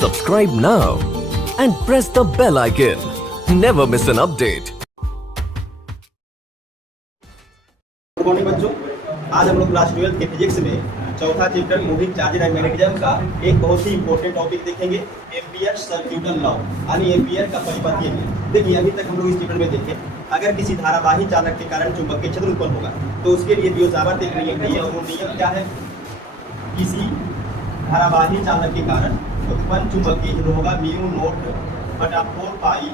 Subscribe now and press the bell icon. Never miss an update. Good morning बच्चों, आज हम लोग class 12 के फिजिक्स में चौथा chapter moving charges and magnetism का एक बहुत ही इंपॉर्टेंट टॉपिक देखेंगे, एम्पियर सर्क्यूटल लॉ यानी एम्पियर का परिपथीय नियम। देखिए, अभी तक हम लोग इस चैप्टर में देखे अगर किसी धारावाही चालक के कारण चुंबकीय क्षेत्र उत्पन्न होगा तो उसके लिए बियोट-सावर्त एक नियम है और वो नियम क्या है? किसी धारावाही चालक के कारण उत्पन्न चुंबकीय क्षेत्र होगा म्यू नॉट बटा 4 pi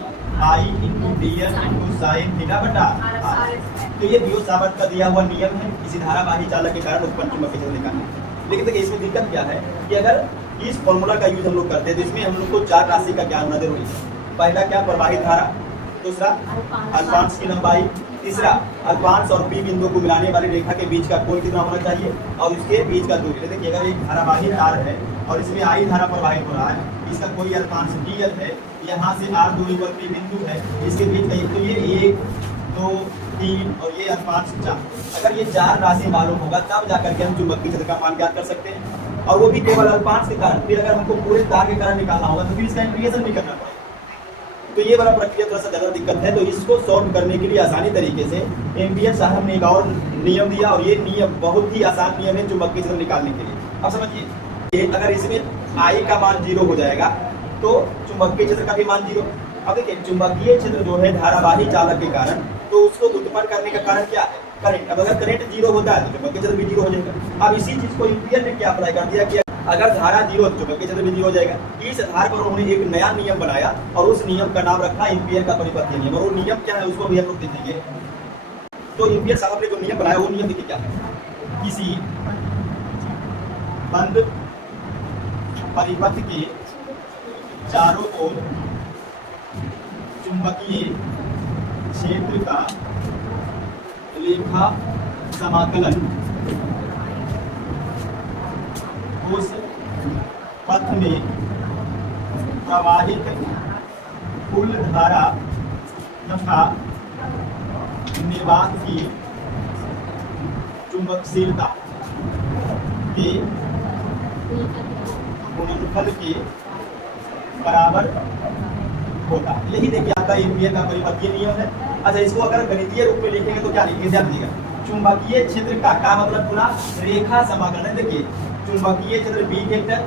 I into dl into sine theta बटा r। तो ये बियोट-सावर्त का दिया हुआ नियम है किसी धारावाही चालक के कारण उत्पन्न चुंबकीय क्षेत्र निकालने। लेकिन देखिए, इसमें दिक्कत क्या है कि अगर इस फॉर्मूला का यूज हम लोग करते हैं तो इसमें हम लोग को चार राशि का ज्ञान होना जरूरी है। पहला क्या? प्रवाहित धारा, दूसरा अल्पांश की लंबाई, तीसरा अल्पांश और पी बिंदु को मिलाने वाली रेखा के बीच का कोण कितना होना चाहिए और इसके बीच का दूरी। देखिए, अगर एक धारावाही तार है और इसमें आई धारा प्रवाहित हो रहा है, इसका कोई अल्पांश dl है, यहाँ से r दूरी पर पी बिंदु है, इसके बीच का तो ये 1 2 3 और ये अल्पांश 4। अगर ये चार राशि मालूम होगा तब जाकर के हम चुंबकीय क्षेत्र का मान ज्ञात कर सकते हैं, और वो भी केवल अल्पांश के कारण। फिर अगर हमको पूरे तार के कारण निकालना होगा तो फिर इसका इंटीग्रेशन भी करना पड़ेगा। तो ये वाला प्रक्रिया थोड़ा सा ज़्यादा दिक्कत है, तो इसको सॉल्व करने के लिए आसानी तरीके से एम्पियर साहब ने एक और नियम दिया, और ये नियम बहुत ही आसान नियम है चुंबकीय क्षेत्र निकालने के लिए। अब समझिए, अगर इसमें आई का मान 0 हो जाएगा तो चुंबकीय क्षेत्र का भी मान 0। अब देखिए, चुंबकीय क्षेत्र जो है धारावाही चालक के कारण, तो उसको उत्पन्न करने का कारण क्या है? करंट। अब अगर करंट 0 होता है तो चुंबकीय क्षेत्र भी 0 हो जाएगा। अब इसी चीज को एम्पियर ने क्या अप्लाई कर दिया कि अगर धारा 0 तो चुंबकीय क्षेत्र भी 0 हो जाएगा। इस आधार पर उन्होंने एक नया नियम बनाया और उस नियम का नाम रखा एम्पियर का परिपथीय नियम। और वो नियम क्या है उसको भी हम लोग देखेंगे। तो एम्पियर साहब ने जो नियम बनाया वो नियम देखिए क्या है। किसी बंद परिपथ के चारों ओर चुंबकीय क्षेत्र का रेखा समाकलन उस पथ में प्रवाहित कुल धारा तथा निर्वात की चुंबकशीलता के गुणनफल के बराबर होता है। यही देखिए आपका एम्पियर का परिपथीय नियम है। अच्छा, इसको अगर गणितीय रूप में लिखेंगे तो क्या लिखेंगे? ध्यान दीजिएगा, चुंबकीय क्षेत्र का मतलब गुना रेखा समाकलन। देखिए, चुंबकीय क्षेत्र बी वेक्टर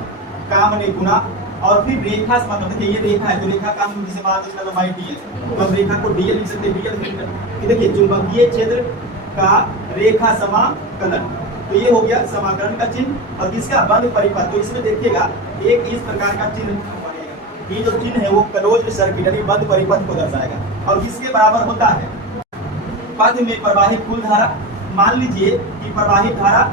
का माने गुना और फिर रेखा समाकलन। देखिए, ये रेखा है तो रेखा का मान जिसे मान इसका लंबाई d है, तो हम रेखा को dl लिख सकते हैं, dl वेक्टर। देखिए, चुंबकीय क्षेत्र का रेखा समाकलन, तो ये हो गया समाकलन का चिन्ह। और किसका? बंद परिपथ। तो इसमें देखिएगा एक इस प्रकार का चिन्ह बनेगा। ये जो चिन्ह है वो क्लोज्ड सर्किट यानी बंद परिपथ को दर्शाएगा। और किसके बराबर होता है? पथ में प्रवाहित कुल धारा। मान लीजिए कि प्रवाहित धारा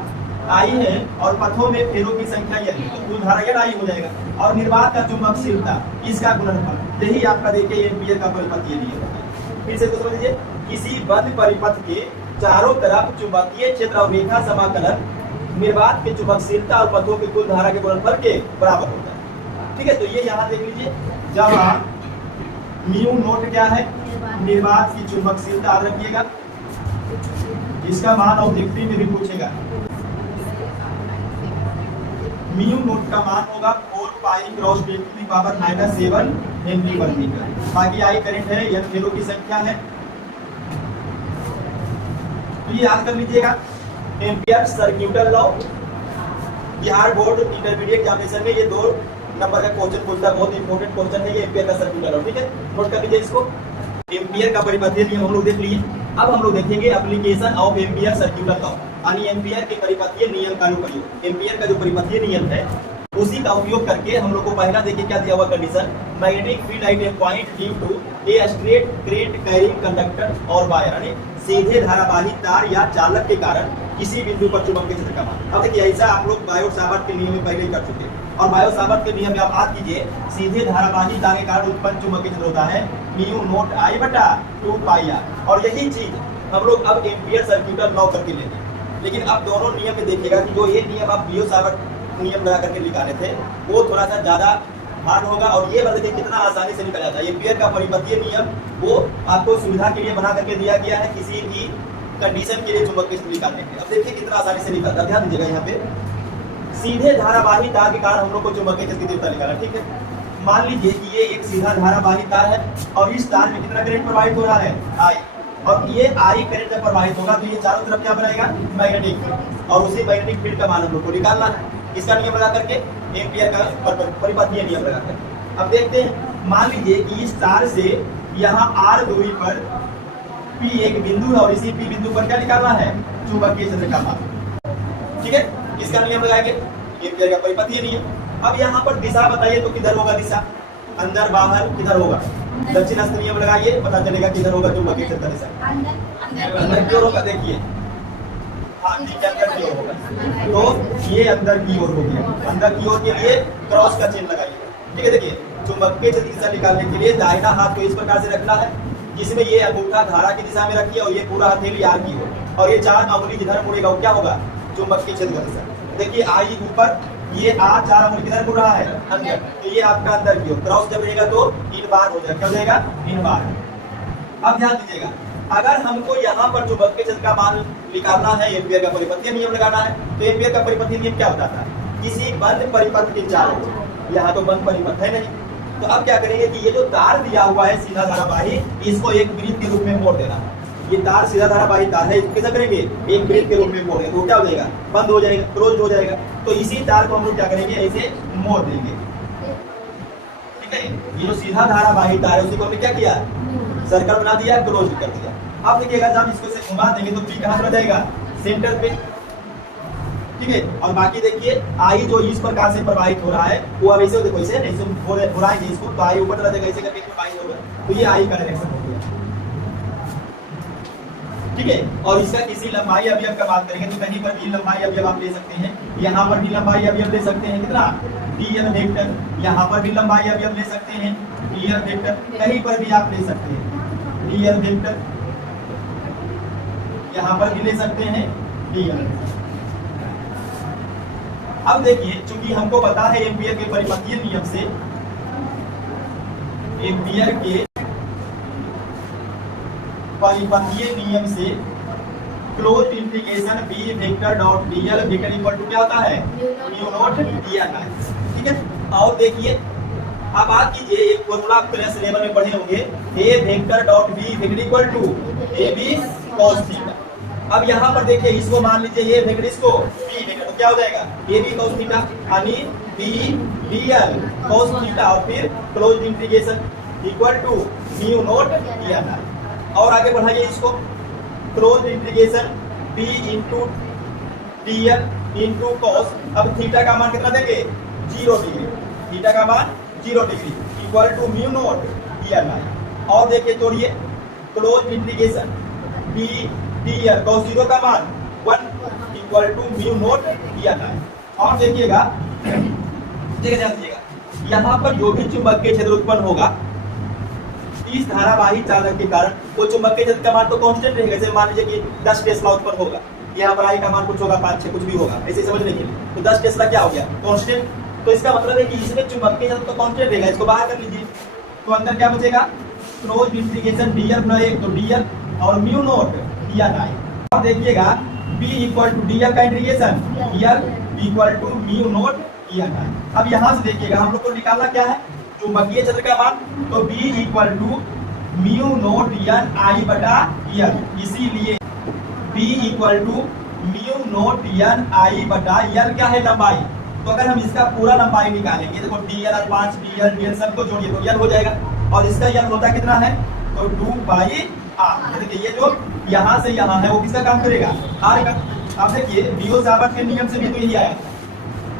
आई है और पथों में फेरों की संख्या n है, तो कुल धारा n आई हो जाएगा। और निर्वात का चुंबकशीलता, इसका गुणनफल, यही आपका देखिए एम्पियर का परिपथीय नियम। फिर से तो समझ लीजिए, किसी बंद परिपथ के चारों तरफ चुंबकीय क्षेत्र और रेखा समाकलन निर्वात के चुंबकशीलता और पथों के कुल धारा के गुणनफल के बराबर होता है। ठीक है, तो ये यहाँ देख लीजिए, जब म्यू नोट क्या है? निर्वात की चुंबकशीलता याद रखिएगा, इसका मान ऑब्जेक्टिव में भी पूछेगा। म्यू नोट का मान होगा 4 पाई क्रॉस 10 की पावर -7 हेनरी पर मीटर। बाकी आई करंट है, n फेरों की संख्या है। तो ये याद कर लीजिएगा, ampere सर्क्यूटल law. Bihar board intermediate examination में ये 2 नंबर का क्वेश्चन पूछता है, बहुत इंपॉर्टेंट क्वेश्चन है ये एम्पियर का सर्क्यूटल लॉ। ठीक है, नोट कर लीजिए इसको। एम्पियर का परिपथीय नियम हम लोग देख लिए। अब हम लोग देखेंगे एप्लीकेशन ऑफ एम्पियर सर्क्यूटल लॉ यानी एम्पियर के परिपथीय नियम का अनुप्रयोग। एम्पियर का जो परिपथीय नियम है उसी का उपयोग करके हम लोग को पहला देखिए क्या दिया हुआ condition, magnetic field at a point due to a straight current carrying conductor और वायर यानी सीधे धारावाही तार या चालक के कारण किसी बिंदु पर चुंबकीय क्षेत्र का मान। अब देखिए, ऐसा आप लोग बायोट-सावर्त के नियम में पहले ही कर चुके हैं। और बायोट-सावर्त के नियम में आप याद कीजिए, सीधे धारावाही तार के कारण उत्पन्न चुंबकीय क्षेत्र होता है म्यू नॉट आई बटा 2 पाई आर। और यही चीज हम लोग अब एम्पियर सर्क्यूटल लॉ करके लेंगे। लेकिन अब दोनों नियम में देखिएगा कि जो ये नियम आप बियोट-सावर्त नियम लगा करके निकाले थे वो थोड़ा सा ज्यादा हार्ड होगा, और ये बदल के कितना आसानी से निकल जाता है। एम्पियर का परिपथीय नियम वो आपको सुविधा के लिए बना करके दिया गया है किसी भी कंडीशन के लिए चुंबकीय क्षेत्र निकालने के लिए। अब देखिए कितना आसानी से निकलता है, ध्यान दीजिएगा यहाँ पे। सीधे धारावाही तार के कारण हम लोग को चुंबकीय क्षेत्र की तीव्रता निकालना, ठीक है। मान लीजिए कि ये एक सीधा धारावाही तार है और इस तार में कितना करंट प्रवाहित हो रहा है, आई, और ये आई करंट जब प्रवाहित होगा तो ये चारों तरफ क्या बनाएगा, मैग्नेटिक फील्ड, और उसी मैग्नेटिक फील्ड का मान हम लोग को निकालना है। इसका नियम लगा करके, एम्पियर का परिपथीय नियम लगा करके। अब देखते हैं, मान लीजिए कि इस तार से यहाँ r दूरी पर P एक बिंदु है और इसी P बिंदु पर क्या निकालना है, चुंबकीय क्षेत्र का मान। ठीक है, इसका नियम लगाएंगे, एम्पियर का परिपथीय नियम। अब यहाँ पर दिशा बताइए तो किधर होगा दिशा, अंदर बाहर किधर होगा, दक्षिण हस्त नियम लगाइए, पता चलेगा किधर होगा चुंबकीय क्षेत्र दिशा, अंदर की ओर होगा। देखिए हाँ ठीक है, अंदर की ओर होगा, तो ये अंदर की ओर हो गया। अंदर की ओर के लिए क्रॉस का चिन्ह लगाइए। ठीक है, देखिए चुंबकीय क्षेत्र दिशा निकालने के लिए दाहिना हाथ को इस प्रकार से रखना है, जिसमें ये अंगूठा धारा की दिशा में रखिए और ये पूरा हथेली आर की ओर, और ये 4 अंगुली जिधर मुड़ेगा वो क्या होगा, चुंबकीय क्षेत्र का दिशा। देखिए आई ऊपर, ये आर 4 अंगुली किधर मुड़ रहा है, अंदर, तो ये आपका अंदर की ओर। क्रॉस जब रहेगा तो इन बार हो जाएगा, क्या हो जाएगा, इन बार। अब ध्यान दीजिएगा, अगर हमको यहाँ पर चुंबकीय क्षेत्र का मान निकालना है, एम्पियर का परिपथीय नियम लगाना है, तो एम्पियर का परिपथीय नियम क्या बताता है, किसी बंद परिपथ के चारों, यहाँ तो बंद परिपथ है नहीं, तो अब क्या करेंगे कि ये जो तार दिया हुआ है सीधा धारावाही, इसको एक वृत्त के रूप में मोड़ देना है। ये तार सीधा धारावाही तार है, इसको कैसे करेंगे, एक वृत्त के रूप में मोड़ देंगे, तो क्या हो जाएगा, बंद हो जाएगा, क्लोज हो जाएगा। तो इसी तार को हम लोग क्या करेंगे, ऐसे मोड़ देंगे। ठीक है, ये जो सीधा धारावाही तार है उसी को हमने क्या किया, सर्कल बना दिया, क्लोज कर दिया। अब देखिएगा जब इसको से घुमा देंगे तो पी कहाँ पर जाएगा, सेंटर पे। ठीक है, और बाकी देखिए आई जो इस प्रकार से प्रवाहित हो रहा है वो अब ऐसे देखो, ऐसे घुराएंगे इसको, तो आई ऊपर चला जाएगा, ऐसे करके प्रवाहित होगा, तो ये आई का डायरेक्शन हो गया। ठीक है, और इसका किसी लंबाई अवयव का बात करेंगे तो कहीं पर भी लंबाई अवयव आप ले सकते हैं, यहाँ पर भी लंबाई अवयव ले सकते हैं, कितना, dl वेक्टर, यहाँ पर भी लंबाई अवयव ले सकते हैं, dl वेक्टर, कहीं पर भी आप ले सकते हैं dl वेक्टर, यहाँ पर भी ले सकते हैं dl। अब देखिए, चूंकि हमको पता है एम्पियर के परिपथीय नियम से, एम्पियर के परिपथीय नियम से close integration B vector dot dl vector equal to क्या होता है, म्यू नॉट dl। ठीक है, और देखिए अब बात कीजिए, एक फॉर्मूला आप क्लास 11 में पढ़े होंगे, a vector dot b vector equal to ab cos theta. अब यहाँ पर देखिए, इसको मान लीजिए ये वेक्टर, इसको b वेक्टर, तो क्या हो जाएगा, ab cos थीटा यानी b dl cos थीटा, और फिर close integration equal to mu naught dl। और आगे बढ़ाइए इसको, close integration b into dl into cos, अब थीटा का मान कितना देंगे, 0 डिग्री, थीटा का मान 0 degree equal to mu naught dl। और देखिए तोड़िए, close integration b dl cos 0 का मान 1 equal to mu naught dl। और देखिएगा, यहाँ पर जो भी चुंबकीय क्षेत्र उत्पन्न होगा इस धारावाही चालक के कारण, वो चुंबकीय क्षेत्र का मान तो कांस्टेंट रहेगा। जैसे मान लीजिए कि 10 टेस्ला उत्पन्न होगा, यहाँ पर आई का मान कुछ होगा, 5-6 कुछ भी होगा, ऐसे समझ लीजिए, तो 10 टेस्ला क्या हो गया, कांस्टेंट। तो इसका मतलब है कि इसमें चुंबकीय क्षेत्र तो कांस्टेंट रहेगा, इसको बाहर कर लीजिए, तो अंदर क्या बचेगा, क्लोज इंटीग्रेशन dl बना 1 तो dl और म्यू नॉट dl। अब देखिएगा b इक्वल टू dl का integration dl equal to mu naught dl। अब यहाँ से देखिएगा हम लोग को निकालना क्या है, चुंबकीय क्षेत्र का मान, तो b equal to mu naught n I बटा l, इसीलिए b equal to mu naught n I बटा l क्या है, लंबाई। तो अगर हम इसका पूरा लंबाई निकालेंगे, देखो dl और 5 dl सबको जोड़िए तो l हो जाएगा, और इसका l होता कितना है, तो 2/r। देखिए ये जो यहाँ से यहाँ है वो किसका काम करेगा, r का। अब देखिए बियो-सावर्त के नियम से भी तो यही आया,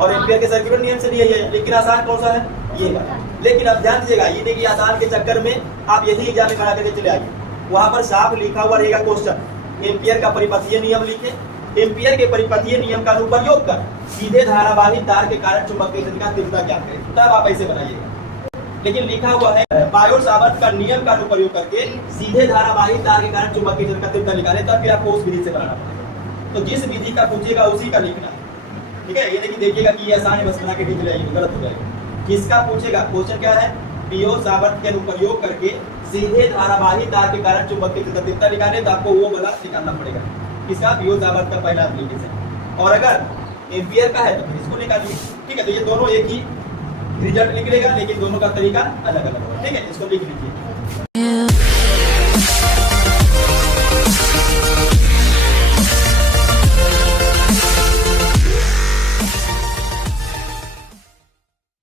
और एम्पियर के सर्कुलर नियम से भी यही है, लेकिन आसान कौन सा है, ये है। लेकिन अब ध्यान दीजिएगा, ये देखिए आसान के चक्कर में आप यही एग्जाम में बना करके चले आइए, वहां पर साफ लिखा हुआ रहेगा क्वेश्चन, एम्पियर का परिपथीय नियम लिखे, एम्पियर के परिपथीय नियम का अनुप्रयोग कर सीधे धारावाही तार के कारण चुंबकीय क्षेत्र का तीव्रता क्या है, तब आप ऐसे बनाइएगा। लेकिन लिखा हुआ है बायो-सावर्त का नियम का अनुप्रयोग करके सीधे धारावाही तार के कारण चुंबकीय क्षेत्र का तीव्रता निकाले, तब फिर आपको उस विधि से बनाना पड़ेगा। तो जिस विधि का पूछेगा उसी का लिखना है। ठीक है, ये देखिएगा कि ये आसान है, बस बना के लिख जाइए, गलत हो जाएगा। किसका पूछेगा, क्वेश्चन क्या है, बियो-सावर्त के अनुप्रयोग करके सीधे धारावाही तार के कारण चुंबकीय क्षेत्र का तीव्रता निकाले, तो आपको वो वाला निकालना पड़ेगा। किसका, बियो-सावर्त का पहला एप्लीकेशन। और अगर एम्पियर का है तो फिर इसको निकालिए। ठीक है, तो ये दोनों एक ही रिजल्ट लिख लेगा, लेकिन दोनों का तरीका अलग अलग होगा। ठीक है, इसको लिख लीजिए।